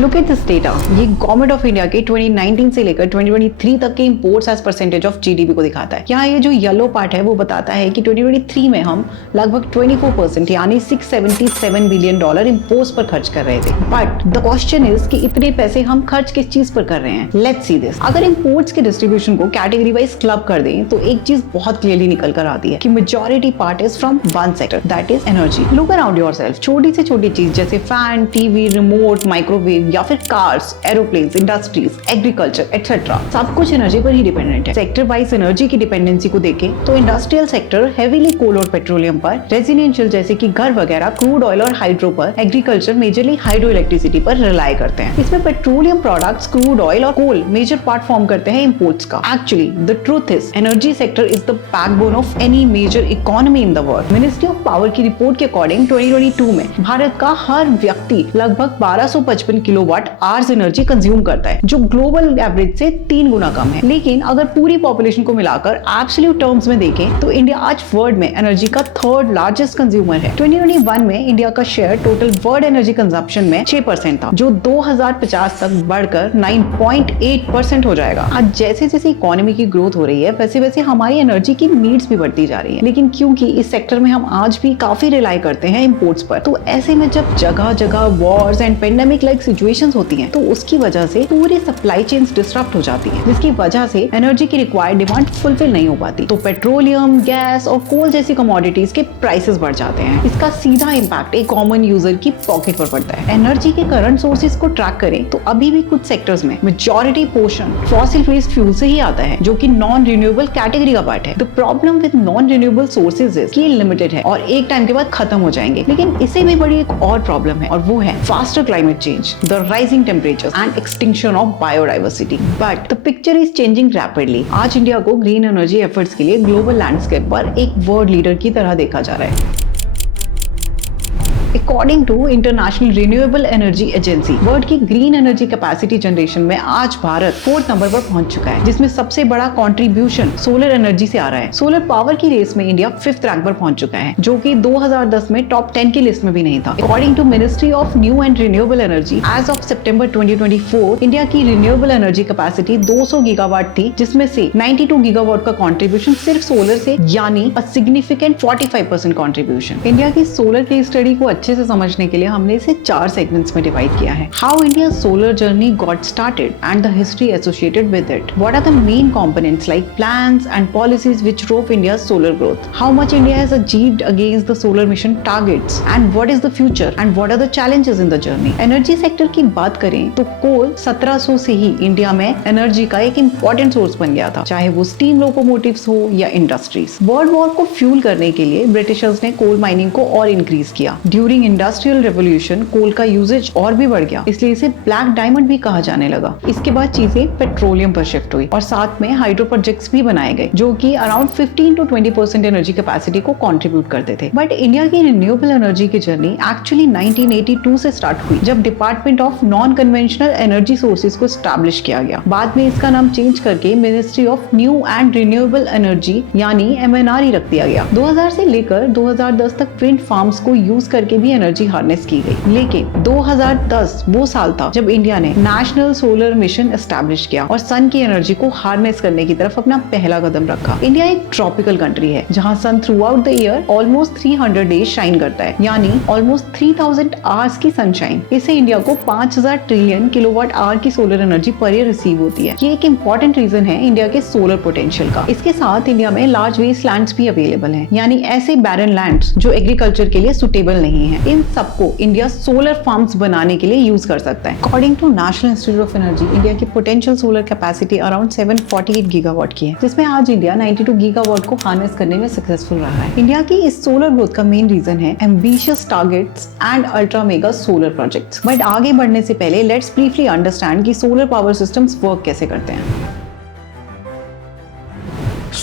Look at this data. ये government of India के 2019 से लेकर 2023 तक के imports as percentage of GDP को दिखाता है। यहाँ ये जो येलो पार्ट है वो बताता है कि 2023 में हम लगभग 24% यानी $677 बिलियन इंपोर्ट्स पर खर्च कर रहे थे। बट द क्वेश्चन इज कि इतने पैसे हम खर्च किस चीज पर कर रहे हैं। Let's see this. अगर इंपोर्ट्स के डिस्ट्रीब्यूशन को कैटेगरी वाइज क्लब कर दें तो एक चीज बहुत क्लियरली निकल कर आती है कि majority part is from one sector, that is energy. Look around yourself. छोटी से छोटी चीज जैसे फैन, टीवी, रिमोट, माइक्रोवेव या फिर cars, aeroplanes, industries, agriculture etcetera, सब कुछ एनर्जी पर ही डिपेंडेंट है। सेक्टर वाइज एनर्जी की डिपेंडेंसी को देखें तो इंडस्ट्रियल सेक्टर हेवीली कोल और पेट्रोलियम पर, रेजिडेंशियल जैसे कि घर वगैरह क्रूड ऑयल और हाइड्रो पर, एग्रीकल्चर मेजरली हाइड्रो इलेक्ट्रिसिटी पर रिलाय करते हैं। इसमें पेट्रोलियम प्रोडक्ट्स, क्रूड ऑयल और कोल मेजर पार्ट फॉर्म करते हैं इंपोर्ट्स का। Actually the truth is energy sector is the backbone of any major economy in the world. Ministry of power की report के अकॉर्डिंग 2022 में भारत का हर व्यक्ति लगभग 1255 किलोवाट आवर्स एनर्जी कंज्यूम करता है, जो ग्लोबल एवरेज से 3 गुना कम है। लेकिन अगर पूरी पॉपुलेशन को मिलाकर एब्सोल्यूट टर्म्स में देखें तो इंडिया आज वर्ल्ड में एनर्जी का थर्ड लार्जेस्ट कंज्यूमर है। 2021 में इंडिया का share total world energy consumption में 6% था, जो 2050 तक बढ़कर 9.8% हो जाएगा। आज जैसे जैसे इकोनॉमी की ग्रोथ हो रही है वैसे वैसे हमारी एनर्जी की नीड्स भी बढ़ती जा रही है। लेकिन क्योंकि इस सेक्टर में हम आज भी काफी रिलाई करते हैं इंपोर्ट्स पर, तो ऐसे में जब जगह जगह Wars and pandemic like situations होती हैं तो उसकी वजह से पूरी सप्लाई चेन्स डिस्टरप्ट हो जाती हैं, जिसकी वजह से एनर्जी की रिक्वायर्ड डिमांड फुलफिल नहीं हो पाती। तो पेट्रोलियम, गैस और कोल जैसी कमोडिटीज के प्राइसेस बढ़ जाते हैं। इसका सीधा इम्पैक्ट एक कॉमन यूजर की पॉकेट पर पड़ता है। एनर्जी के करंट सोर्सेज को ट्रैक करें तो अभी भी कुछ सेक्टर्स में majority portion fossil based fuel से ही आता है, जो कि नॉन रिन्यूएबल कैटेगरी का पार्ट है। The problem with non renewable sources is कि लिमिटेड है और एक टाइम के बाद खत्म हो जाएंगे। लेकिन इससे भी बड़ी एक और प्रॉब्लम है और वो है faster climate change, the rising temperatures and extinction of biodiversity. But the picture is changing rapidly. आज इंडिया को ग्रीन एनर्जी एफर्ट्स के लिए ग्लोबल लैंडस्केप पर एक वर्ल्ड लीडर की तरह देखा जा रहा है। According to international renewable energy agency, world की ग्रीन एनर्जी कैपेसिटी जनरेशन में आज भारत 4th नंबर पर पहुंच चुका है, जिसमें सबसे बड़ा कंट्रीब्यूशन सोलर एनर्जी से आ रहा है। सोलर पावर की रेस में इंडिया 5th रैंक पर पहुंच चुका है, जो कि 2010 में टॉप 10 की लिस्ट में भी नहीं था। According to ministry of new and renewable energy, as of सितंबर 2024 इंडिया की रिन्यूएबल एनर्जी कैपेसिटी 200 गीगावाट थी, जिसमें से 92 गीगावाट का कंट्रीब्यूशन सिर्फ सोलर से, यानी अ सिग्निफिकेंट 45% कंट्रीब्यूशन। इंडिया की सोलर की स्टडी को अच्छे से समझने के लिए हमने इसे 4 सेगमेंट्स में डिवाइड किया है। How India solar journey got started and the history associated with it. What are the main components like plans and policies which drove India's solar growth. How much India has achieved against the solar mission targets and what is the future and what are the challenges in the journey. Energy sector की बात करें तो कोल 1700 से ही India में energy का एक important source बन गया था, चाहे वो स्टीम लोकोमोटिव्स हो या इंडस्ट्रीज। वर्ल्ड वॉर को फ्यूल करने के लिए ब्रिटिशर्स ने कोल माइनिंग को और इंक्रीज किया। ड्यूरिंग इंडस्ट्रियल रेवोल्यूशन कोल का यूजेज और भी बढ़ गया, इसलिए इसे ब्लैक डायमंड भी कहा जाने लगा। इसके बाद चीजें पेट्रोलियम पर शिफ्ट हुई और साथ में हाइड्रो प्रोजेक्ट्स भी बनाए गए, जो कि अराउंड 15 to 20% एनर्जी कैपेसिटी को कंट्रीब्यूट करते थे। बट इंडिया की रिन्यूएबल एनर्जी की जर्नी एक्चुअली 1982 से स्टार्ट हुई, जब department of non conventional energy sources को स्टैब्लिश किया गया। बाद में इसका नाम चेंज करके ministry of new and renewable energy यानी MNRE रख दिया गया। 2000 से लेकर 2010 तक विंड फार्म्स को यूज करके भी एनर्जी हार्नेस की गई। लेकिन 2010 वो साल था जब इंडिया ने नेशनल सोलर मिशन एस्टैब्लिश किया और सन की एनर्जी को हार्नेस करने की तरफ अपना पहला कदम रखा। इंडिया एक ट्रॉपिकल कंट्री है जहां sun throughout the year almost 300 days shine करता है, यानी ऑलमोस्ट 3000 आवर्स की सनशाइन। इससे इंडिया को 5000 ट्रिलियन किलोवाट आवर की सोलर एनर्जी पर ईयर रिसीव होती है। ये एक इंपॉर्टेंट रीजन है इंडिया के सोलर पोटेंशियल का। इसके साथ इंडिया में लार्ज वेस्ट लैंड्स भी अवेलेबल हैं, यानी ऐसे बैरन लैंड्स जो एग्रीकल्चर के लिए सुटेबल नहीं है। इन सबको इंडिया सोलर फार्म्स बनाने के लिए यूज कर सकता है। According to national institute of energy, India की potential solar capacity around 748 gigawatt की है, जिसमें आज इंडिया 92 गीगावाट को हार्नेस करने में सक्सेसफुल रहा है। इंडिया की इस सोलर ग्रोथ का मेन रीजन है ambitious targets and ultra mega solar projects. But आगे बढ़ने से पहले लेट्स ब्रीफली अंडरस्टैंड कि सोलर पावर सिस्टम्स वर्क कैसे करते हैं।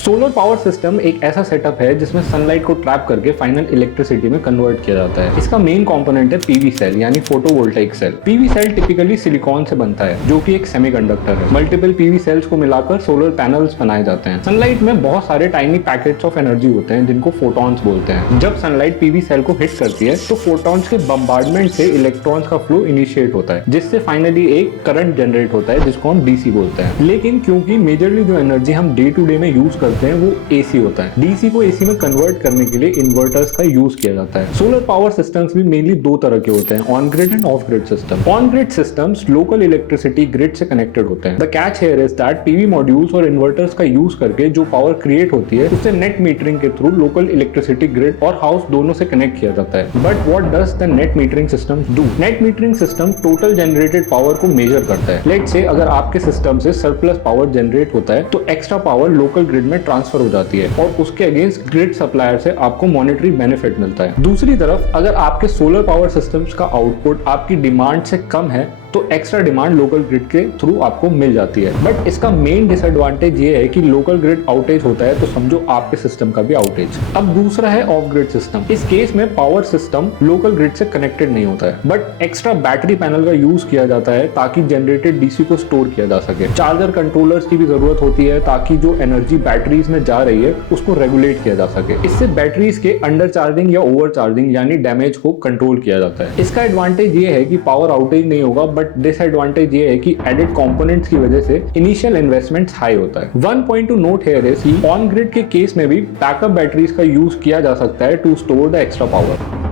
सोलर पावर सिस्टम एक ऐसा सेटअप है जिसमें सनलाइट को ट्रैप करके फाइनल इलेक्ट्रिसिटी में कन्वर्ट किया जाता है। इसका मेन कंपोनेंट है पीवी सेल यानी photovoltaic cell. PV cell typically silicon से बनता है जो कि एक सेमीकंडक्टर है। मल्टीपल पीवी सेल्स को मिलाकर सोलर पैनल्स बनाए जाते हैं। सनलाइट में बहुत सारे टाइनी पैकेट्स ऑफ एनर्जी होते हैं जिनको फोटॉन्स बोलते हैं। जब सनलाइट पीवी सेल को हिट करती है तो फोटॉन्स के बम्बार्डमेंट से इलेक्ट्रॉन्स का फ्लो इनिशिएट होता है, जिससे फाइनली एक करंट जनरेट होता है जिसको हम डीसी बोलते हैं। लेकिन क्योंकि मेजरली जो एनर्जी हम डे टू डे में यूज करते हैं वो एसी होता है, डीसी को एसी में कन्वर्ट करने के लिए इन्वर्टर्स का यूज किया जाता है। सोलर पावर सिस्टम्स भी मेनली दो तरह के होते हैं, on grid end of grid system. On grid systems local electricity grid से कनेक्टेड होते हैं। The catch here is that PV modules और इन्वर्टर्स का यूज करके जो पावर क्रिएट होती है उसे नेट मीटरिंग के थ्रू लोकल इलेक्ट्रिसिटी ग्रिड और हाउस दोनों से कनेक्ट किया जाता है। But what does the net metering system do? Net metering system total generated power को मेजर करता है। लेट्स से अगर आपके सिस्टम से सरप्लस पावर जनरेट होता है तो एक्स्ट्रा पावर लोकल ग्रिड में ट्रांसफर हो जाती है और उसके अगेंस्ट ग्रिड सप्लायर से आपको मॉनेटरी बेनिफिट मिलता है। दूसरी तरफ अगर आपके सोलर पावर सिस्टम्स का आउटपुट आपकी डिमांड से कम है तो एक्स्ट्रा डिमांड लोकल ग्रिड के थ्रू आपको मिल जाती है। बट इसका मेन डिसएडवांटेज ये है कि लोकल ग्रिड आउटेज होता है तो समझो आपके सिस्टम का भी आउटेज। अब दूसरा है ऑफ ग्रिड सिस्टम। इस केस में पावर सिस्टम लोकल ग्रिड से कनेक्टेड नहीं होता है, बट एक्स्ट्रा बैटरी पैनल का यूज किया जाता है ताकि जनरेटेड डीसी को स्टोर किया जा सके। चार्जर कंट्रोलर्स की भी जरूरत होती है ताकि जो एनर्जी बैटरीज में जा रही है उसको रेगुलेट किया जा सके। इससे बैटरीज के अंडर चार्जिंग या ओवर चार्जिंग यानी डैमेज को कंट्रोल किया जाता है। इसका एडवांटेज ये है कि पावर आउटेज नहीं होगा, बट डिसएडवांटेज ये है कि एडेड कंपोनेंट्स की वजह से इनिशियल इन्वेस्टमेंट्स हाई होता है। One point two note here is कि ऑन ग्रिड के केस में भी बैकअप बैटरीज का यूज किया जा सकता है to store the extra power.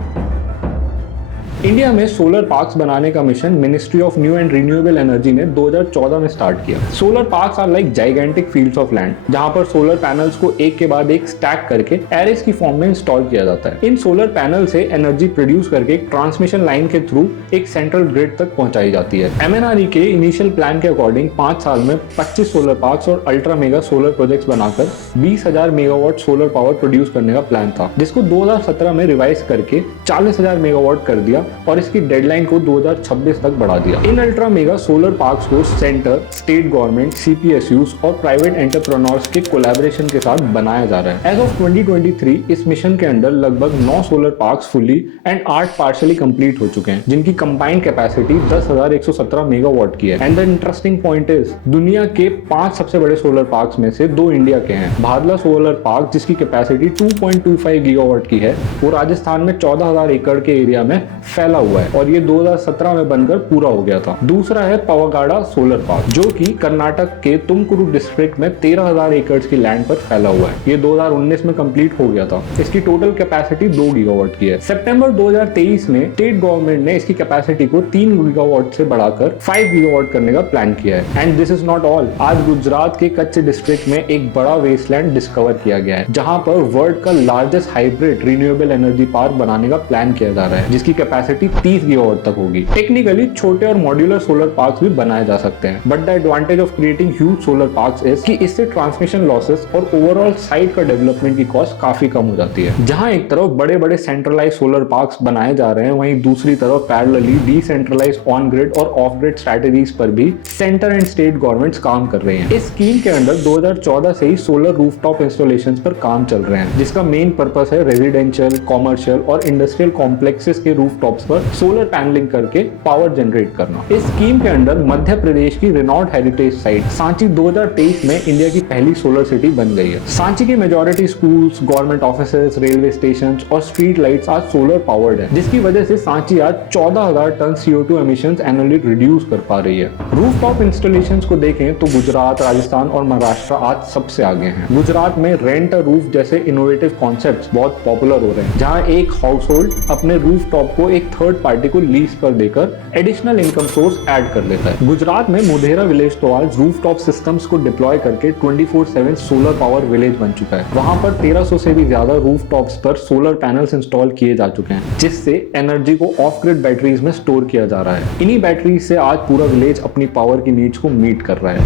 India में सोलर पार्क्स बनाने का mission ministry of new and renewable energy ने 2014 में स्टार्ट किया। Solar parks are like gigantic fields of land जहां पर सोलर पैनल्स को एक के बाद एक स्टैक करके एरेस की फॉर्म में इंस्टॉल किया जाता है। इन सोलर पैनल से एनर्जी प्रोड्यूस करके एक ट्रांसमिशन लाइन के थ्रू एक सेंट्रल ग्रिड तक पहुंचाई जाती है। MNRE के इनिशियल प्लान के अकॉर्डिंग 5 साल में 25 सोलर पार्क्स और अल्ट्रा मेगा सोलर प्रोजेक्ट्स बनाकर 20,000 मेगावाट सोलर पावर प्रोड्यूस करने का प्लान था, जिसको 2017 में रिवाइज करके 40,000 मेगावाट कर दिया और इसकी डेडलाइन को 2026 तक बढ़ा दिया। इन अल्ट्रा मेगा सोलर पार्क्स को सेंटर, स्टेट गवर्नमेंट, CPSUs और प्राइवेट एंटरप्रेन्योर्स के कोलैबोरेशन के साथ बनाया जा रहा है। एज ऑफ 2023 इस मिशन के अंडर लगभग 9 solar parks fully and 8 partially complete हो चुके हैं, जिनकी कंबाइंड कैपेसिटी 10,117 मेगावाट की है। And the interesting point is दुनिया के 5 सबसे बड़े सोलर पार्क्स में से 2 इंडिया के हैं। भादला सोलर पार्क जिसकी कैपेसिटी 2.25 गीगावाट की है, वो राजस्थान में 14,000 एकड़ के एरिया में फैला हुआ है और ये 2017 में बनकर पूरा हो गया था। दूसरा है पवागाड़ा सोलर पार्क जो कि कर्नाटक के तुमकुरू डिस्ट्रिक्ट में 13,000 एकड़ की लैंड पर फैला हुआ है। ये 2019 में कंप्लीट हो गया था। इसकी टोटल कैपेसिटी 2 गीगावाट की है। सितंबर 2023 में स्टेट गवर्नमेंट ने इसकी कैपेसिटी को 3 गीगावाट से बढ़ाकर 5 गीगावाट करने का प्लान किया है। And this is not all. आज गुजरात के कच्छ डिस्ट्रिक्ट में एक बड़ा वेस्टलैंड डिस्कवर किया गया है जहां पर वर्ल्ड का largest hybrid renewable energy park बनाने का प्लान किया जा रहा है, जिसकी कैपेसिटी 30 गीगावाट तक होगी। टेक्निकली छोटे और मॉड्यूलर सोलर पार्क्स भी बनाए जा सकते हैं, but the advantage of creating huge solar parks is कि इससे ट्रांसमिशन लॉसेस और ओवरऑल साइट का डेवलपमेंट की कॉस्ट काफी कम हो जाती है। जहां एक तरफ बड़े बड़े सेंट्रलाइज सोलर पार्क्स बनाए जा रहे हैं, वहीं दूसरी तरफ पैरेलली डिसेंट्रलाइज ऑन ग्रिड और ऑफ ग्रिड स्ट्रेटजीज पर भी सेंटर एंड स्टेट गवर्नमेंट्स काम कर रहे हैं। इस स्कीम के अंडर 2014 से ही सोलर रूफटॉप इंस्टॉलेशंस पर काम चल रहे हैं, जिसका मेन पर्पस है रेजिडेंशियल, कॉमर्शियल और इंडस्ट्रियल कॉम्प्लेक्सेस के रूफटॉप्स पर सोलर पैनलिंग करके पावर जनरेट करना। इस स्कीम के अंडर मध्य प्रदेश की रिनॉल्ड हेरिटेज साइट सांची 2023 में इंडिया की पहली सोलर सिटी बन गई है। सांची की majority schools, government offices, railway station और स्ट्रीट लाइट्स आज सोलर पावर्ड है, जिसकी वजह से सांची आज 14,000 ton CO2 emissions annually reduce कर पा रही है। रूफटॉप इंस्टॉलेशंस को देखें तो गुजरात, राजस्थान और महाराष्ट्र आज सबसे आगे हैं। गुजरात में रेंट अ रूफ जैसे इनोवेटिव कॉन्सेप्ट्स बहुत पॉपुलर हो रहे हैं, जहां एक हाउस होल्ड अपने रूफटॉप को एक थर्ड पार्टी को लीज पर देकर एडिशनल इनकम सोर्स ऐड कर लेता है। गुजरात में मोढेरा विलेज तो आज रूफटॉप सिस्टम्स को डिप्लॉय करके 24/7 सोलर पावर विलेज बन चुका है। वहां पर 1300 से भी ज्यादा रूफटॉप्स पर सोलर पैनल्स इंस्टॉल किए जा चुके हैं, जिससे एनर्जी को ऑफ ग्रिड बैटरीज में स्टोर किया जा रहा है। इन्हीं बैटरीज से आज पूरा विलेज अपनी पावर की नीड्स को मीट कर रहा है।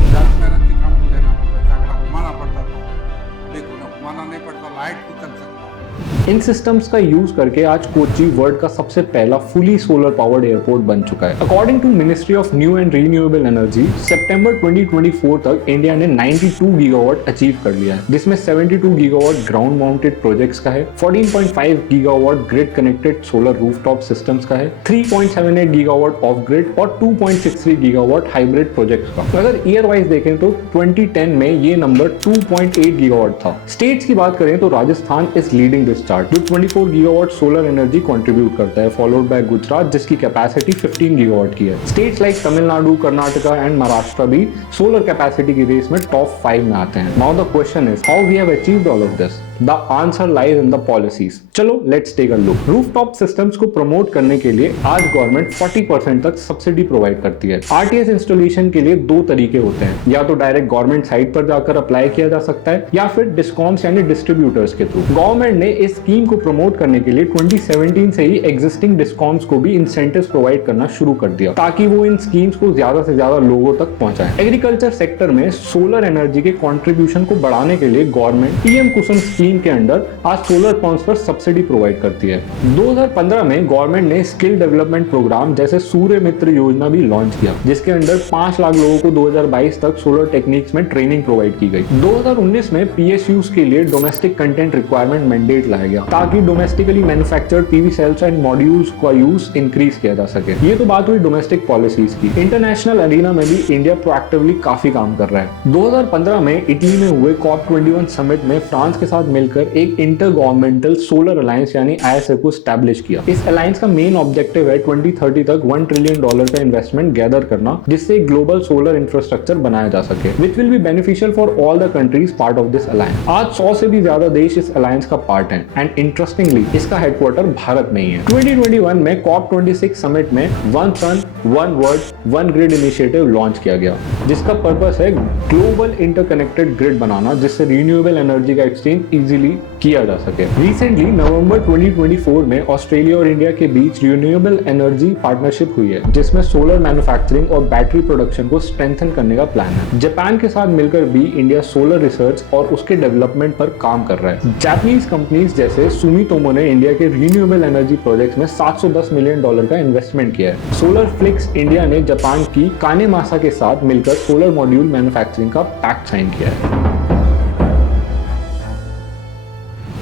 इन सिस्टम्स का यूज करके आज कोच्चि वर्ल्ड का सबसे पहला फुली सोलर पावर्ड एयरपोर्ट बन चुका है। According to ministry of new and renewable energy, सितंबर 2024 तक इंडिया ने 92 गीगावाट अचीव कर लिया है, जिसमें 72 गीगावाट ग्राउंड माउंटेड प्रोजेक्ट्स का है, 14.5 gigawatt grid connected solar rooftop systems का है, 3.78 गीगावाट ऑफ ग्रिड और 2.63 गीगावाट हाइब्रिड प्रोजेक्ट्स का। अगर ईयर वाइज देखें तो 2010 में ये नंबर 2.8 गीगावाट था। स्टेट्स की बात करें तो Rajasthan is leading this chart, जो 24 गीगावाट सोलर एनर्जी कंट्रीब्यूट करता है, फॉलोड बाय गुजरात जिसकी कैपेसिटी 15 गीगावाट की है। States like Tamil Nadu, Karnataka and Maharashtra भी सोलर कैपेसिटी की रेस में टॉप 5 में आते हैं। Now the question is how we have achieved all of this? The answer lies in the policies. चलो let's take a look. Rooftop systems को प्रमोट करने के लिए आज गवर्नमेंट 40% तक सब्सिडी प्रोवाइड करती है। RTS इंस्टॉलेशन के लिए दो तरीके होते हैं, या तो डायरेक्ट गवर्नमेंट साइट पर जाकर अप्लाई किया जा सकता है या फिर डिस्कॉम्स यानी डिस्ट्रीब्यूटर्स के थ्रू। गवर्नमेंट ने इस स्कीम को प्रमोट करने के लिए 2017 से ही एग्जिस्टिंग डिस्कॉम्स को भी इंसेंटिव्स प्रोवाइड करना शुरू कर दिया ताकि वो इन स्कीम्स को ज्यादा से ज्यादा लोगों तक पहुंचाएं। एग्रीकल्चर सेक्टर में सोलर एनर्जी के कॉन्ट्रीब्यूशन को बढ़ाने के लिए गवर्नमेंट पीएम कुसुम स्कीम के अंडर आज सोलर पंप्स पर सब्सिडी प्रोवाइड करती है। 2015 में गवर्नमेंट ने स्किल डेवलपमेंट प्रोग्राम जैसे सूर्य मित्र योजना भी लॉन्च किया, जिसके अंडर 5 लाख लोगों को 2022 तक सोलर टेक्निक्स में ट्रेनिंग प्रोवाइड की गई। 2019 में PSUs के लिए डोमेस्टिक कंटेंट रिक्वायरमेंट मैंडेट लाया गया ताकि domestically manufactured PV cells and modules का यूज इंक्रीज किया जा सके। ये तो बात हुई डोमेस्टिक पॉलिसीज की। इंटरनेशनल अरीना में भी इंडिया प्रोएक्टिवली काफी काम कर रहा है। 2015 में इटली में हुए COP21 समिट में फ्रांस के साथ मिलकर एक इंटर गवर्नमेंटल सोलर अलायंस यानी ISA को स्टैब्लिश किया। इस अलायंस का मेन ऑब्जेक्टिव है 2030 तक $1 ट्रिलियन का इन्वेस्टमेंट गैदर करना, जिससे ग्लोबल सोलर इंफ्रास्ट्रक्चर बनाया जा सके, which will be beneficial for all the countries part of this alliance. आज 100 से भी ज्यादा देश इस अलायंस का पार्ट हैं एंड इंटरेस्टिंगली इसका हेडक्वार्टर भारत में ही है। 2021 में COP26 समिट में one sun one world one grid initiative launch किया गया, जिसका पर्पस है ग्लोबल इंटरकनेक्टेड ग्रिड बनाना, जिससे रिन्यूएबल एनर्जी का एक्सचेंज इजीली किया जा सके। रिसेंटली नवंबर 2024 में ऑस्ट्रेलिया और इंडिया के बीच रिन्यूएबल एनर्जी पार्टनरशिप हुई है, जिसमें सोलर मैन्युफैक्चरिंग और बैटरी प्रोडक्शन को स्ट्रेंथन करने का प्लान है। जापान के साथ मिलकर भी इंडिया सोलर रिसर्च और उसके डेवलपमेंट पर काम कर रहा है। जापानीज कंपनीज जैसे सुमितोमो ने इंडिया के रिन्यूएबल एनर्जी प्रोजेक्ट्स में $710 मिलियन का इन्वेस्टमेंट किया है। सोलर फ्लिक्स इंडिया ने जापान की कानेमासा के साथ मिलकर सोलर मॉड्यूल मैन्युफैक्चरिंग का पैक्ट साइन किया है।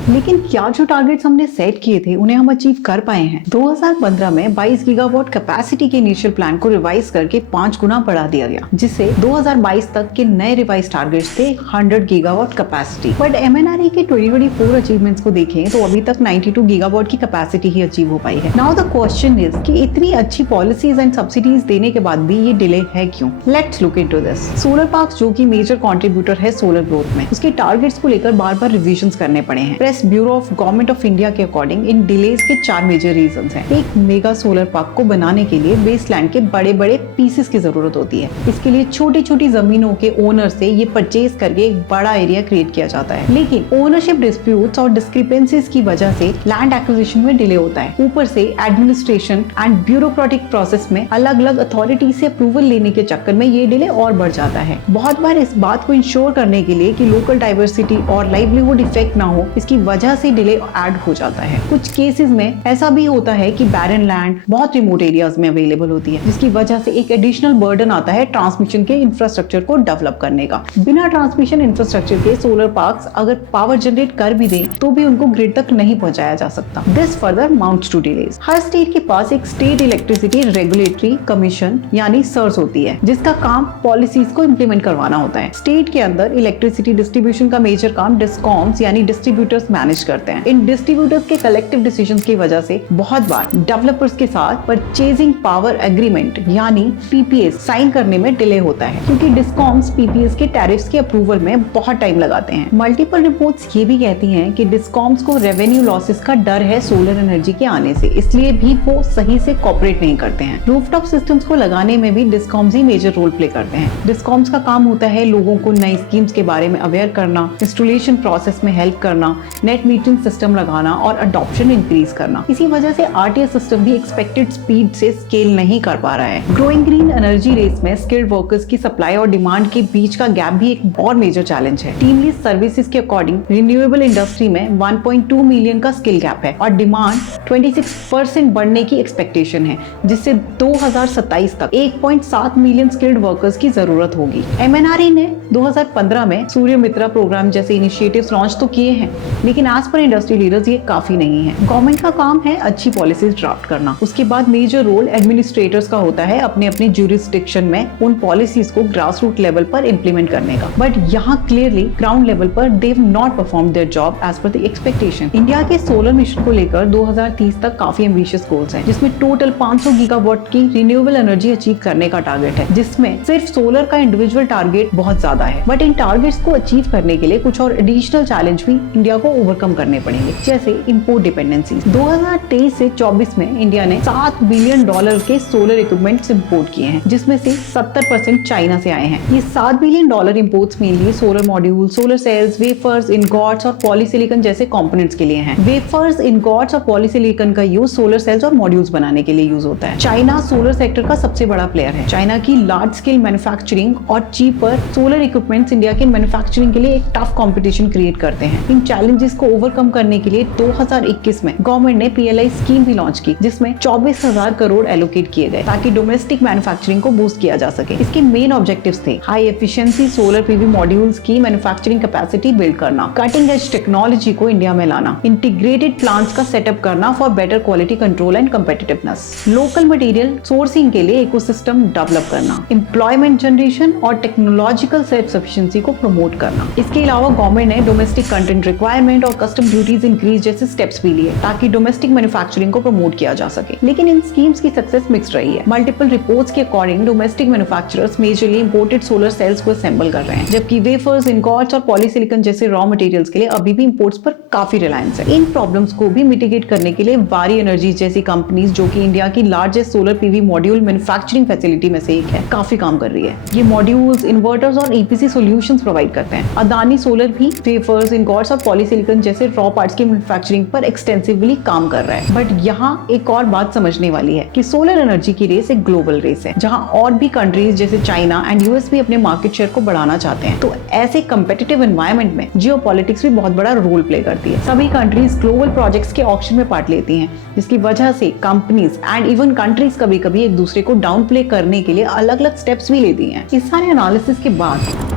लेकिन क्या जो टारगेट्स हमने सेट किए थे उन्हें हम अचीव कर पाए हैं? 2015 में 22 गीगावाट कैपेसिटी के इनिशियल प्लान को रिवाइज करके 5 गुना बढ़ा दिया गया, जिससे 2022 तक के नए रिवाइज टारगेट्स थे 100 गीगावाट कैपेसिटी। बट MNRE के 2024 अचीवमेंट्स को देखें तो अभी तक 92 गीगावाट की कैपेसिटी ही अचीव हो पाई है। नाउ द क्वेश्चन इज कि इतनी अच्छी पॉलिसीज एंड सब्सिडीज देने के बाद भी ये डिले है क्यों? Let's look into this. Solar parks जो कि मेजर कंट्रीब्यूटर है सोलर ग्रोथ में, उसके टारगेट्स को लेकर बार-बार रिविजन्स करने पड़े हैं। Bureau of government of India के अकॉर्डिंग इन डिलेज के 4 मेजर रीजंस हैं। एक मेगा सोलर पार्क को बनाने के लिए बेसलैंड के बड़े-बड़े पीसेस की जरूरत होती है। इसके लिए छोटी-छोटी जमीनों के ओनर से ये परचेज करके एक बड़ा एरिया क्रिएट किया जाता है, लेकिन ओनरशिप डिस्प्यूट्स और डिस्क्रिपेंसीज की वजह से लैंड एक्विजिशन में डिले होता है। ऊपर से एडमिनिस्ट्रेशन एंड ब्यूरोक्रेटिक प्रोसेस में अलग-अलग अथॉरिटी से अप्रूवल लेने के चक्कर में ये डिले और बढ़ जाता है। बहुत बार इस बात को इंश्योर करने के लिए कि लोकल डाइवर्सिटी और लाइवलीहुड इफेक्ट ना हो, इसकी वजह से डिले ऐड हो जाता है। कुछ केसेस में ऐसा भी होता है कि बैरन लैंड बहुत रिमोट एरियाज में अवेलेबल होती है, जिसकी वजह से एक एडिशनल बर्डन आता है ट्रांसमिशन के इंफ्रास्ट्रक्चर को डेवलप करने का। बिना ट्रांसमिशन इंफ्रास्ट्रक्चर के सोलर पार्क्स अगर पावर जनरेट कर भी दें तो भी उनको ग्रिड तक नहीं पहुंचाया जा सकता। This further mounts to delays. हर स्टेट के पास एक स्टेट इलेक्ट्रिसिटी रेगुलेटरी कमीशन यानी सर्स होती है, जिसका काम पॉलिसीज को इम्प्लीमेंट करवाना होता है। स्टेट के अंदर इलेक्ट्रिसिटी डिस्ट्रीब्यूशन का मेजर काम डिस्कॉम्स यानी डिस्ट्रीब्यूटर्स मैनेज करते हैं। इन डिस्ट्रीब्यूटर्स के कलेक्टिव डिसीजंस की वजह से बहुत बार डेवलपर्स के साथ परचेजिंग पावर एग्रीमेंट यानी PPAs साइन करने में डिले होता है, क्योंकि डिस्कॉम्स PPAs के टैरिफ्स के अप्रूवल में बहुत टाइम लगाते हैं। मल्टीपल रिपोर्ट्स ये भी कहती हैं कि डिस्कॉम्स को रेवेन्यू लॉसेस का डर है सोलर एनर्जी के आने से, इसलिए भी वो सही से कोऑपरेट नहीं करते हैं। रूफटॉप सिस्टम्स को लगाने में भी डिस्कॉम्स ही मेजर रोल प्ले करते हैं। डिस्कॉम्स का काम होता है लोगों को नई स्कीम्स के बारे में अवेयर करना, इंस्टॉलेशन प्रोसेस में हेल्प करना, नेट मीटरिंग सिस्टम लगाना और अडॉप्शन इंक्रीज करना। इसी वजह से आरटीएस सिस्टम भी एक्सपेक्टेड स्पीड से स्केल नहीं कर पा रहा है। ग्रोइंग ग्रीन एनर्जी रेस में स्किल्ड वर्कर्स की सप्लाई और डिमांड के बीच का गैप भी एक और मेजर चैलेंज है। टीम लीज सर्विसेज के अकॉर्डिंग रिन्यूएबल इंडस्ट्री में 1.2 मिलियन का स्किल गैप है और डिमांड 26% बढ़ने की एक्सपेक्टेशन है, जिससे 2027 तक 1.7 मिलियन स्किल्ड वर्कर्स की जरूरत होगी। एमएनआरई ने 2015 में सूर्य मित्रा प्रोग्राम जैसे इनिशिएटिव्स लॉन्च तो किए हैं, लेकिन एज पर इंडस्ट्री लीडर्स ये काफी नहीं है। गवर्नमेंट का काम है अच्छी पॉलिसीज ड्राफ्ट करना, उसके बाद मेजर रोल एडमिनिस्ट्रेटर्स का होता है अपने अपने ज्यूरिसडिक्शन में उन पॉलिसीज को ग्रास रूट लेवल पर इंप्लीमेंट करने का। बट यहाँ क्लियरली ग्राउंड लेवल पर they have not perform their job as per the expectation. India के सोलर मिशन को लेकर 2030 तक काफी एम्बिशियस गोल्स हैं, जिसमें टोटल 500 गीगावाट की रिन्यूएबल एनर्जी अचीव करने का टारगेट है, जिसमें सिर्फ सोलर का इंडिविजुअल टारगेट बहुत ज्यादा है। बट इन टारगेट्स को अचीव करने के लिए कुछ और एडिशनल चैलेंज भी इंडिया को ओवरकम करने पड़ेंगे, जैसे इंपोर्ट डिपेंडेंसी। 2023 से 24 में इंडिया ने $7 बिलियन के सोलर इक्विपमेंट्स इंपोर्ट किए हैं, जिसमें से 70% चाइना से आए हैं। ये $7 billion imports mainly solar module, solar cells, wafers, ingots और पॉलीसिलिकॉन जैसे कंपोनेंट्स के लिए हैं। वेफर्स, इनगॉट्स और पॉलीसिलिकॉन का यूज सोलर सेल्स और मॉड्यूल्स बनाने के लिए यूज होता है। चाइना सोलर सेक्टर का सबसे बड़ा प्लेयर है। चाइना की लार्ज स्केल मैन्युफैक्चरिंग और चीपर सोलर इक्विपमेंट्स इंडिया के मैन्युफैक्चरिंग के लिए एक टफ कंपटीशन क्रिएट करते हैं। इन चैलेंजेस को ओवरकम करने के लिए 2021 में गवर्नमेंट ने PLI स्कीम भी लॉन्च की, जिसमें 24,000 करोड़ एलोकेट किए गए ताकि डोमेस्टिक मैन्युफैक्चरिंग को बूस्ट किया जा सके। इसके मेन ऑब्जेक्टिव्स थे high efficiency solar PV modules की मैन्युफैक्चरिंग कैपेसिटी बिल्ड करना, कटिंग एज टेक्नोलॉजी को इंडिया में लाना, इंटीग्रेटेड प्लांट्स का सेटअप करना for better quality control and competitiveness, local material sourcing के लिए इकोसिस्टम डेवलप करना, एम्प्लॉयमेंट जनरेशन और टेक्नोलॉजिकल सेल्फ सफिशिएंसी को प्रमोट करना। इसके अलावा गवर्नमेंट ने डोमेस्टिक कंटेंट रिक्वायरमेंट और कस्टम ड्यूटीज इंक्रीज जैसे स्टेप्स भी लिए ताकि डोमेस्टिक मैन्युफैक्चरिंग को प्रमोट किया जा सके। लेकिन इन स्कीम्स की सक्सेस मिक्स्ड रही है। मल्टीपल रिपोर्ट्स के according domestic manufacturers majorly imported solar cells को असेंबल कर रहे हैं, जबकि वेफर्स, इनगॉट्स और पॉलीसिलिकॉन जैसे रॉ मटेरियल्स के लिए अभी भी इंपोर्ट्स पर काफी रिलायंस है। इन प्रॉब्लम्स को भी मिटिगेट करने के लिए वारी एनर्जीज जैसी कंपनीज, जो कि इंडिया की largest solar PV module manufacturing facility में से एक है, काफी काम कर रही है। ये मॉड्यूल्स, इन्वर्टर्स और EPC सॉल्यूशंस प्रोवाइड करते हैं। अदानी सोलर भी वेफर्स, इनगॉट्स और पॉलीसिलिकॉन जैसे रॉ पार्ट्स की मैन्युफैक्चरिंग पर एक्सटेंसिवली काम कर रहा है। बट यहाँ एक और बात समझने वाली है कि सोलर एनर्जी की रेस एक ग्लोबल रेस है, जहां और भी कंट्रीज जैसे चाइना एंड US भी अपने मार्केट शेयर को बढ़ाना चाहते हैं। तो ऐसे कम्पिटिटिव एनवायरनमेंट में जियोपॉलिटिक्स भी बहुत बड़ा रोल प्ले करती है। सभी कंट्रीज ग्लोबल प्रोजेक्ट्स के ऑक्शन में पार्ट लेती हैं, जिसकी वजह से कंपनीज एंड इवन कंट्रीज कभी कभी एक दूसरे को डाउन प्ले करने के लिए अलग अलग स्टेप्स भी लेती हैं। इस सारे एनालिसिस के बाद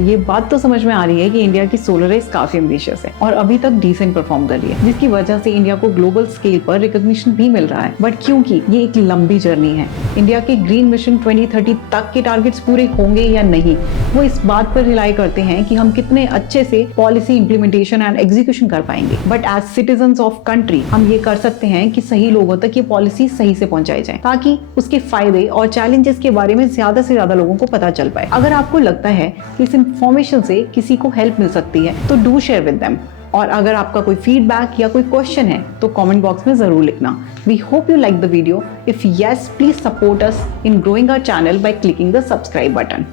ये बात तो समझ में आ रही है कि इंडिया की सोलर रेस काफी एम्बिशियस है और अभी तक डिसेंट परफॉर्म कर रही है, जिसकी वजह से इंडिया को ग्लोबल स्केल पर रिकॉग्निशन भी मिल रहा है। बट क्योंकि ये एक लंबी जर्नी है, इंडिया के ग्रीन मिशन 2030 तक के टारगेट्स पूरे होंगे या नहीं, वो इस बात पर रिलाई करते हैं कि हम कितने अच्छे से पॉलिसी इंप्लीमेंटेशन एंड एग्जीक्यूशन कर पाएंगे। But as citizens of country हम ये कर सकते हैं कि सही लोगों तक ये पॉलिसी सही से पहुंचाई जाए, ताकि उसके फायदे और चैलेंजेस के बारे में ज्यादा से ज्यादा लोगों को पता चल पाए। अगर आपको लगता है कि इस इंफॉर्मेशन से किसी को हेल्प मिल सकती है तो डू शेयर विद देम। और अगर आपका कोई फीडबैक या कोई क्वेश्चन है तो कमेंट बॉक्स में जरूर लिखना। We hope you like the video. If yes, please support us in growing our channel by clicking the subscribe button.